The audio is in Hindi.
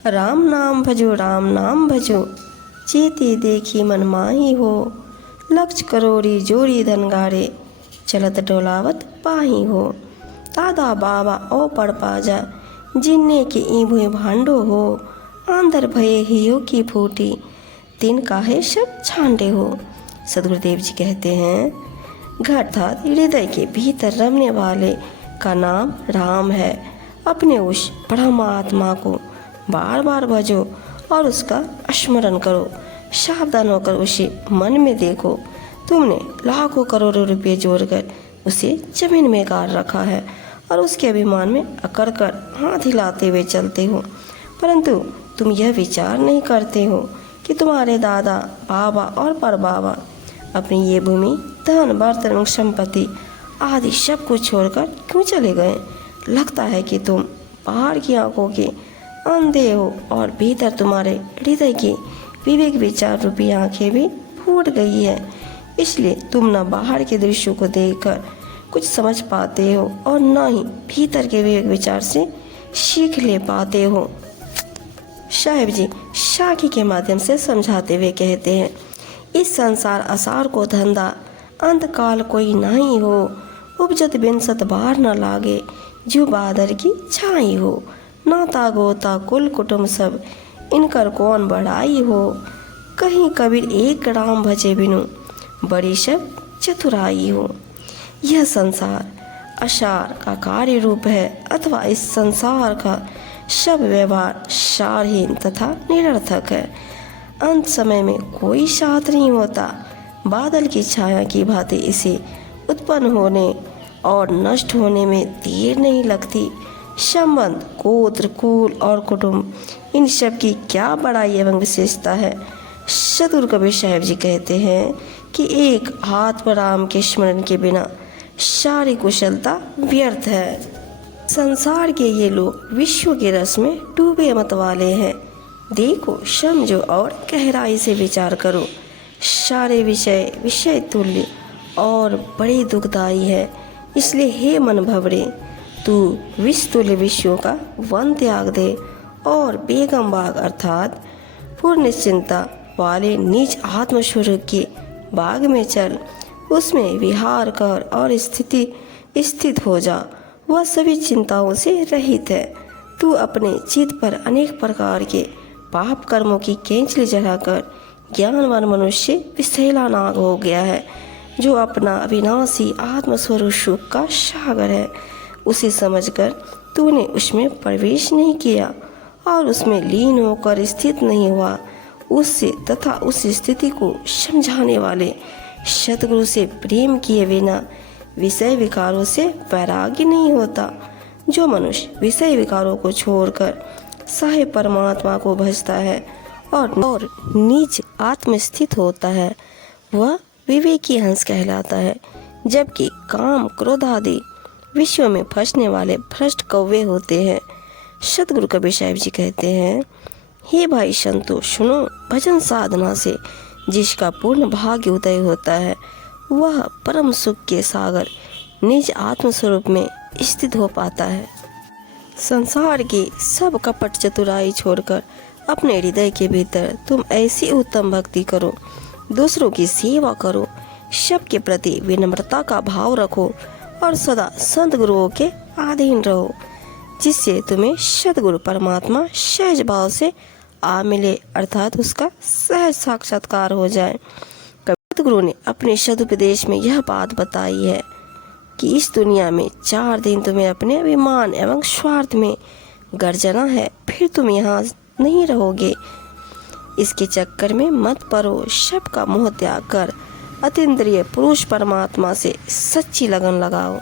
राम नाम भजो राम नाम भजो, चेती देखी मन माही हो। लक्ष्य करोड़ी जोड़ी धन गारे, चलत डोलावत पाही हो। दादा बाबा ओ पड़ पाजा, जिन्ने के ई भुए भांडो हो। आंधर भये हियो की फूटी, तीन काहे सब छांडे हो। सदगुरुदेव जी कहते हैं, अर्थात हृदय के भीतर रमने वाले का नाम राम है। अपने उस परमात्मा को बार बार भजो और उसका स्मरण करो। सावधान होकर उसे मन में देखो। तुमने लाखों करोड़ों रुपए जोड़कर उसे जमीन में गाड़ रखा है और उसके अभिमान में अकड़ कर हाथ हिलाते हुए चलते हो, परंतु तुम यह विचार नहीं करते हो कि तुम्हारे दादा बाबा और परबाबा अपनी ये भूमि, धन, बर्तन एवं संपत्ति आदि सब कुछ छोड़कर क्यों चले गए। लगता है कि तुम बाहर की आंखों के अंधे हो और भीतर तुम्हारे हृदय की विवेक विचार रूपी आंखें भी फूट गई है, इसलिए तुम न बाहर के दृश्यों को देखकर कुछ समझ पाते हो और न ही भीतर के विवेक विचार से सीख ले पाते हो। साहिब जी साखी के माध्यम से समझाते हुए कहते हैं, इस संसार असार को धंधा, अंतकाल कोई नहीं हो। उपजत बिनसत बार न लागे, जो बादर की छाई हो। नाता गोता कुल कुटुम सब, इनकर कौन बढ़ाई हो। कहीं कबीर एक राम भजे बिनु, बड़ी सब चतुराई हो। यह संसार असार का कार्य रूप है, अथवा इस संसार का सब व्यवहार सारहीन तथा निरर्थक है। अंत समय में कोई साथ नहीं होता। बादल की छाया की भांति इसे उत्पन्न होने और नष्ट होने में देर नहीं लगती। संबंध, गोत्र, कुल और कुटुंब, इन सब की क्या बड़ाई एवं विशेषता है। सदगुरु कबीर साहिब जी कहते हैं कि एक आत्मा राम के स्मरण के बिना सारी कुशलता व्यर्थ है। संसार के ये लोग विश्व के रस में डूबे मत वाले हैं। देखो, समझो और गहराई से विचार करो। सारे विषय विषय तुल्य और बड़े दुखदायी है। इसलिए हे मन भवरे, तू विष तुल्य विषयों का वन त्याग दे और बेगम बाग अर्थात पूर्ण निश्चिंता वाले निज आत्मस्वरूप के बाग में चल। उसमें विहार कर और स्थित हो जा। वह सभी चिंताओं से रहित है। तू अपने चित्त पर अनेक प्रकार के पाप कर्मों की केंचली चढ़ाकर ज्ञानवान मनुष्य विषैला नाग हो गया है, जो अपना अविनाशी आत्मस्वरूप सुख का सागर है। उसे समझकर तूने उसमें प्रवेश नहीं किया और उसमें लीन होकर स्थित नहीं हुआ। उससे तथा उस स्थिति को समझाने वाले सतगुरु से प्रेम किए बिना विषय विकारों से वैराग्य नहीं होता। जो मनुष्य विषय विकारों को छोड़कर साहिब परमात्मा को भजता है और निज आत्म स्थित होता है, वह विवेकी हंस कहलाता है। जबकि काम, क्रोध आदि विश्व में फंसने वाले भ्रष्ट कौवे होते हैं। सतगुरु कबीर साहिब जी कहते हैं, हे भाई संतो सुनो, भजन साधना से जिसका पूर्ण भाग्य उदय होता है, वह परम सुख के सागर निज आत्मस्वरूप में स्थित हो पाता है। संसार की सब कपट चतुराई छोड़कर अपने हृदय के भीतर तुम ऐसी उत्तम भक्ति करो, दूसरों की सेवा करो, सबके प्रति विनम्रता का भाव रखो और सदा संत गुरुओं के अधीन रहो, जिससे तुम्हें सद्गुरु परमात्मा सहज भाव से आ मिले, अर्थात उसका सहज साक्षात्कार हो जाए। सद्गुरु ने अपने सदुपदेश में यह बात बताई है कि इस दुनिया में 4 दिन तुम्हें अपने अभिमान एवं स्वार्थ में गर्जना है, फिर तुम यहाँ नहीं रहोगे। इसके चक्कर में मत पड़ो। सबका मोह त्याग कर अतीन्द्रिय पुरुष परमात्मा से सच्ची लगन लगाओ।